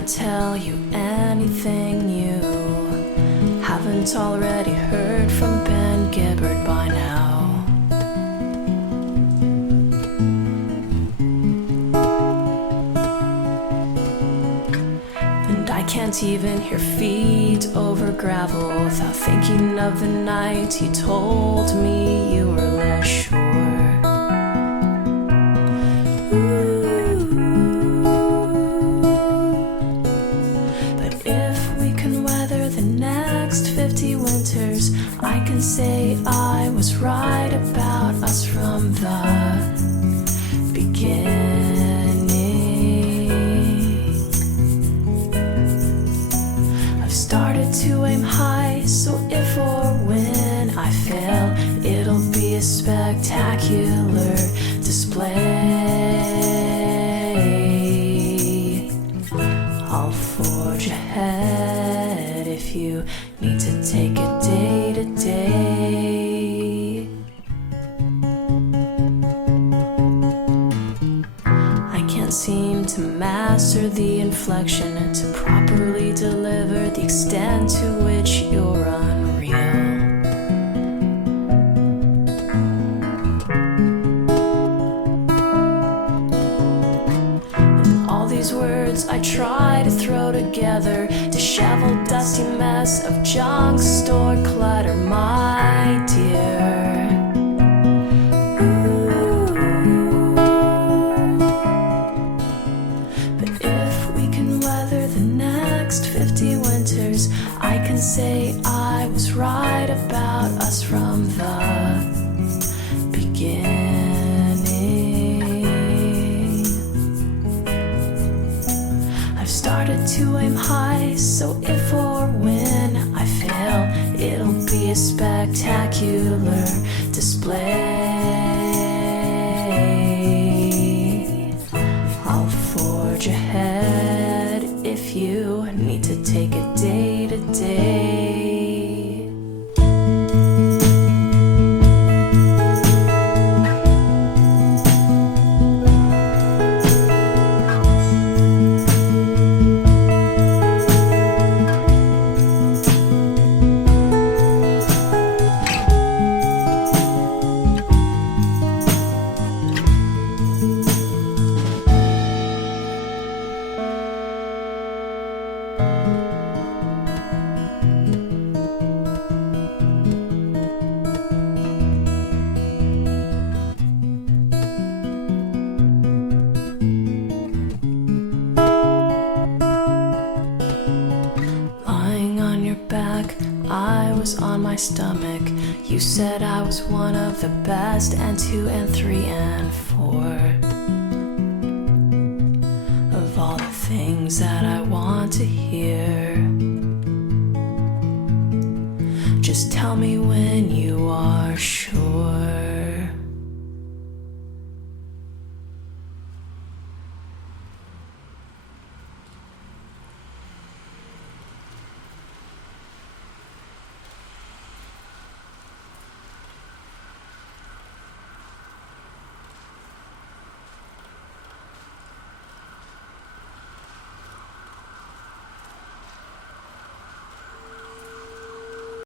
can't tell you anything new. Haven't already heard from Ben Gibbard by now. And I can't even hear feet over gravel without thinking of the night you told me you were less sure. Next 50 winters, I can say I was right about us from the beginning. I've started to aim high, so if or when I fail, it'll be a spectacular display. I'll forge ahead if you need to take it day to day. I can't seem to master the inflection to properly deliver the extent to which you're unreal. These words I try to throw together, disheveled, dusty mess of junk store clutter, my dear. Ooh. But if we can weather the next 50 winters, I can say I was right about us from the beginning. Started to aim high, so if or when I fail, it'll be a spectacular display. I'll forge ahead if you need to take it day to day. I was on my stomach. You said I was one of the best, and 2 and 3 and 4 of all the things that I want to hear. Just tell me when you are sure.